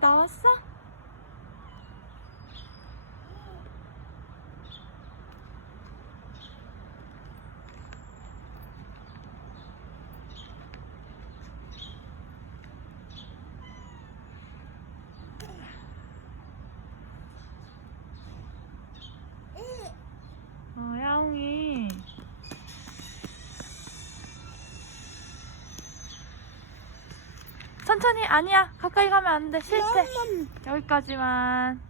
나왔어? 야옹이. 천천히. 아니야, 가까이 가면 안 돼. 싫대. 여기까지만.